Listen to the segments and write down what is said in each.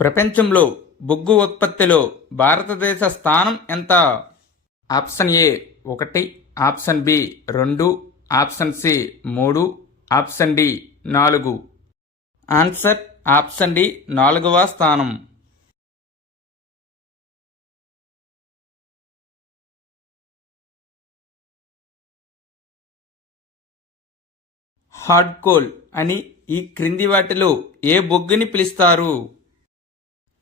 ప్రపంచంలో బొగ్గు ఉత్పత్తిలో భారతదేశ స్థానం ఎంత? Option A 1, option B 2, option C 3, option D 4. Answer option D 4వ స్థానం. హార్డ్ కోల్ అని ఈ క్రింది వాటిలో ఏ బొగ్గుని పిలుస్తారు?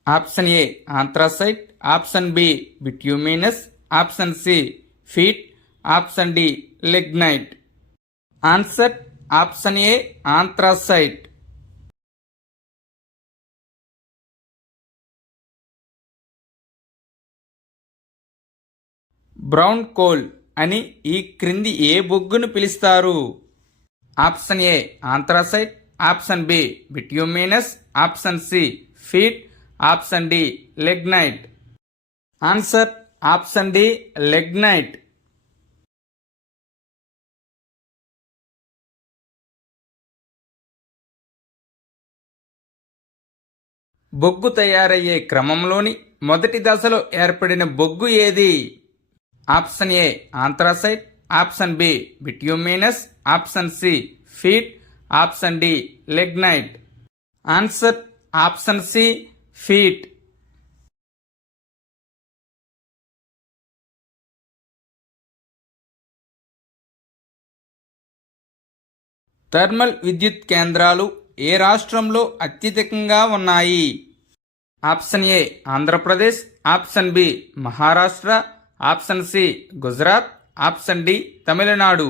Option A anthracite, option B bituminous, option C peat, option D lignite. Answer option A anthracite. Brown coal అని ఈ క్రింది ఏ బొగ్గును పిలుస్తారు? Option A anthracite, option B bituminous, option C peat, option D lignite. Answer option D lignite. బొగ్గు తయారయ్యే క్రమంలోని మొదటి దశలో ఏర్పడిన బొగ్గు ఏది? Option A anthracite, option B bituminous, option C peat, option D lignite. Answer option C peat. Thermal విద్యుత్ కేంద్రాలు ఏ రాష్ట్రంలో అత్యధికంగా ఉన్నాయి? Option A Andhra Pradesh, option B Maharashtra, option C Gujarat, option D Tamil Nadu.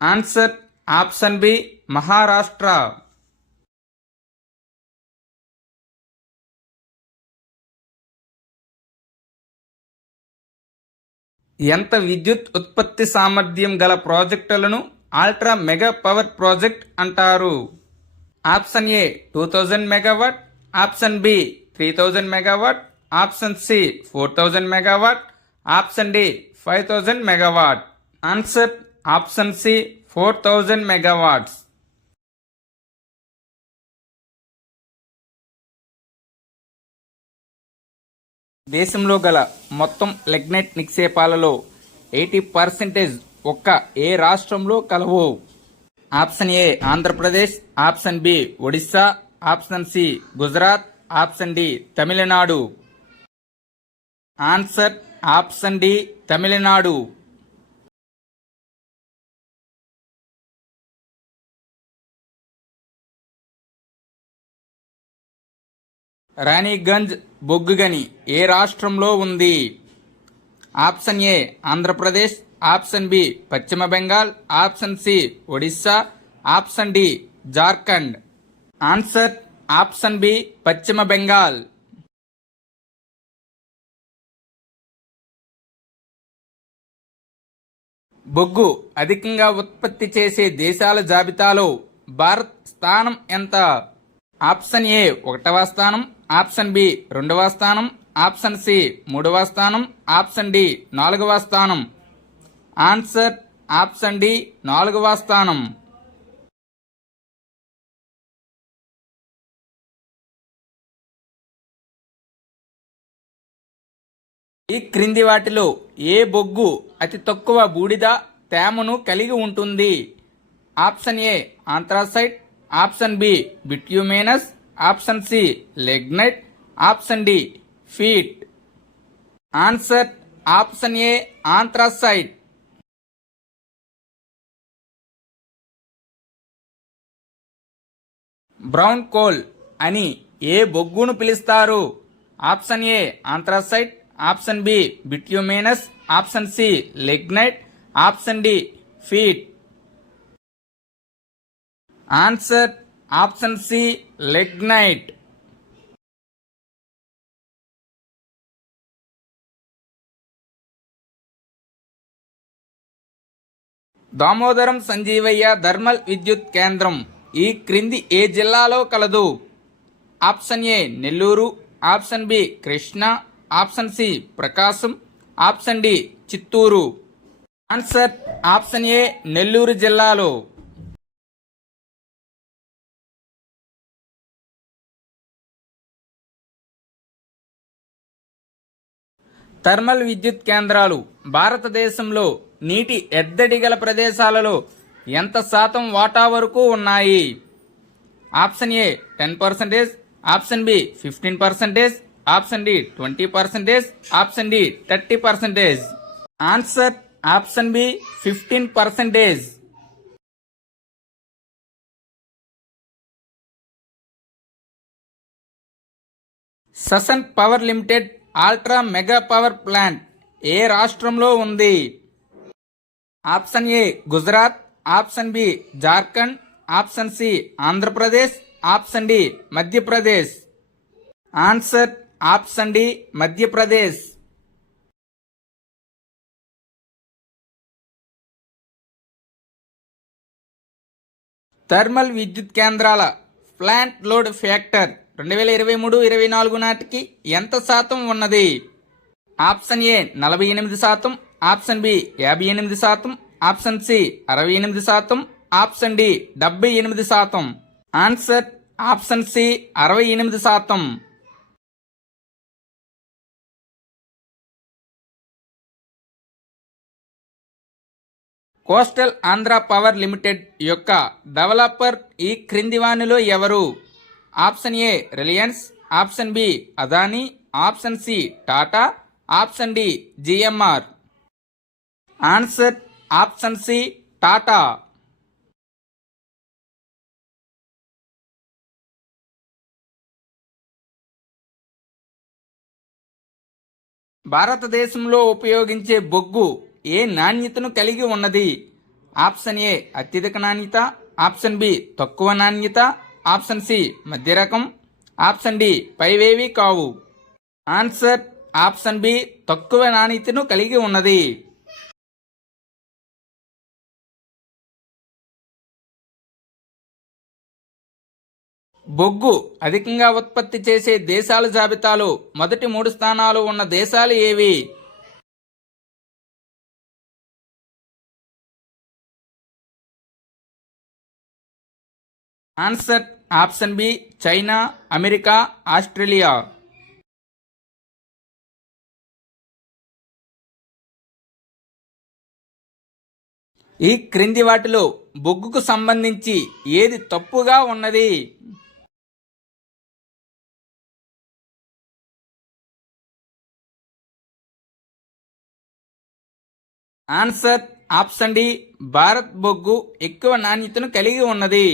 Answer option B Maharashtra. ఎంత విద్యుత్ ఉత్పత్తి సామర్థ్యం గల ప్రాజెక్టులను అల్ట్రా మెగా పవర్ ప్రాజెక్ట్ అంటారు? Option A 2000 megawatt, option B 3000 megawatt, option C 4000 megawatt, option D 5000 megawatt. Answer option C 4000 megawatts. దేశంలో గల మొత్తం లిగ్నైట్ నిక్షేపాలలో 80% ఒక్క ఏ రాష్ట్రంలో కలవు? Option A Andhra Pradesh, option B Odisha, option C Gujarat, option D Tamil Nadu. Answer option D Tamil Nadu. Raniganj బొగ్గు గని ఏ రాష్ట్రంలో ఉంది? Option A Andhra Pradesh, option B పశ్చిమ Bengal, option C Odisha, option D Jharkhand. Answer option B పశ్చిమ బెంగాల్. బొగ్గు అధికంగా ఉత్పత్తి చేసే దేశాల జాబితాలో భారత్ స్థానం ఎంత? ఆప్షన్ ఏ 1వ స్థానం, ఆప్షన్ బి 2వ స్థానం, ఆప్షన్ సి 3వ స్థానం, ఆప్షన్ డి 4వ స్థానం. ఆన్సర్ ఆప్షన్ డి 4వ స్థానం. ఈ క్రింది వాటిలో ఏ బొగ్గు అతి తక్కువ బూడిద తేమను కలిగి ఉంటుంది? Option A anthracite, option B bituminous, option C lignite, option D peat. Answer option A anthracite. Brown coal అని ఏ బొగ్గును పిలుస్తారు? Option A anthracite, option B bituminous, option C lignite, option D peat. Answer option C lignite. Damodaram Sanjeevaiah thermal విద్యుత్ కేంద్రం ఈ క్రింది ఏ జిల్లాలో కలదు? Option A Nellore, option B Krishna, option C Prakasam, option D Chittoor. Answer option A Nellore జిల్లాలో. థర్మల్ విద్యుత్ కేంద్రాలు భారతదేశంలో నీటి ఎద్దడి గల ప్రదేశాలలో ఎంత శాతం వాటా వరకు ఉన్నాయి? Option A 10%, option B 15%, option D 20%, option D 30%. Answer option B 15%. Sasan power limited ultra mega power plant ఏ రాష్ట్రంలో ఉంది? Option A Gujarat, option B Jharkhand, option C Andhra Pradesh, option D Madhya Pradesh. Answer option D Madhya Pradesh. Thermal విద్యుత్ కేంద్రాల ప్లాంట్ లోడ్ ఫ్యాక్టర్ 2023-24 నాటికి ఎంత శాతం ఉన్నది? Option A 48%, option B 58%, option C 68%, option D 78%. Answer option C 68%. Coastal Andhra power limited యొక్క డెవలపర్ ఈ క్రింది వానిలో ఎవరు? Option A Reliance, option B Adani, option C Tata, option D GMR. Answer option C Tata. భారతదేశంలో ఉపయోగించే బొగ్గు ఏ నాణ్యతను కలిగి ఉన్నది? ఆప్షన్ ఏ అత్యధిక నాణ్యత, ఆప్షన్ బి తక్కువ నాణ్యత, ఆప్షన్ సి మధ్య రకం, ఆప్షన్ డి పైవేవి కావు. ఆన్సర్ ఆప్షన్ బి తక్కువ నాణ్యతను కలిగి ఉన్నది. బొగ్గు అధికంగా ఉత్పత్తి చేసే దేశాల జాబితాలో మొదటి 3 స్థానాలు ఉన్న దేశాలు ఏవి? Answer option B China, America, Australia. ఈ క్రింది వాటిలో బొగ్గుకు సంబంధించి ఏది తప్పుగా ఉన్నది? ఆన్సర్ ఆప్షన్ డి భారత్ బొగ్గు ఎక్కువ నాణ్యతను కలిగి ఉన్నది.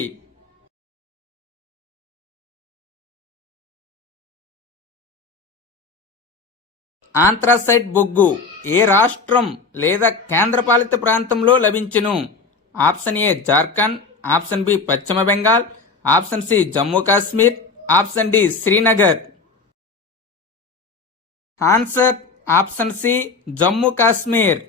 ఆంథ్రాసైట్ బొగ్గు ఏ రాష్ట్రం లేదా కేంద్రపాలిత ప్రాంతంలో లభించును? Option A Jharkhand, option B పశ్చిమ Bengal, option C Jammu Kashmir, option D Srinagar. Answer option C Jammu Kashmir.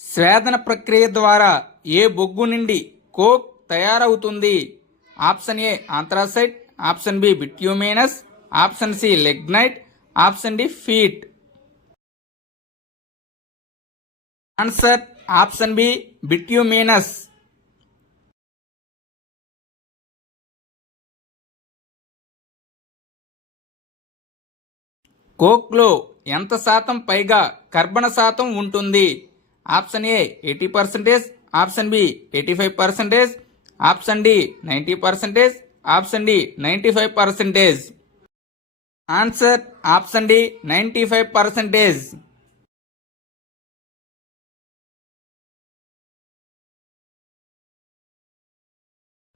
స్వేదన ప్రక్రియ ద్వారా ఏ బొగ్గు నుండి కోక్ తయారవుతుంది? Option A anthracite, option B bituminous, option C lignite, option D peat. Answer option B bituminous. కోక్లో ఎంత శాతం పైగా కర్బన శాతం ఉంటుంది? Option A 80%, option B 85%, option D 90%, option D 95%. Answer option D 95%.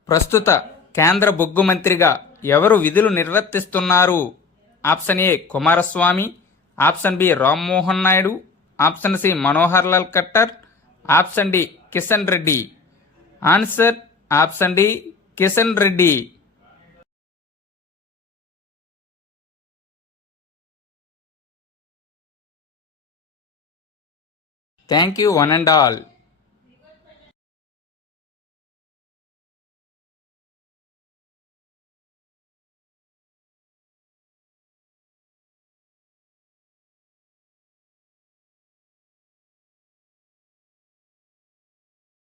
ప్రస్తుత కేంద్ర బొగ్గు మంత్రిగా ఎవరు విధులు నిర్వర్తిస్తున్నారు? Option A Kumaraswamy, option B Rammohan Naidu, option C Manohar Lal Khattar, option D Kishan Reddy. Answer option D Kishan Reddy. Thank you one and all.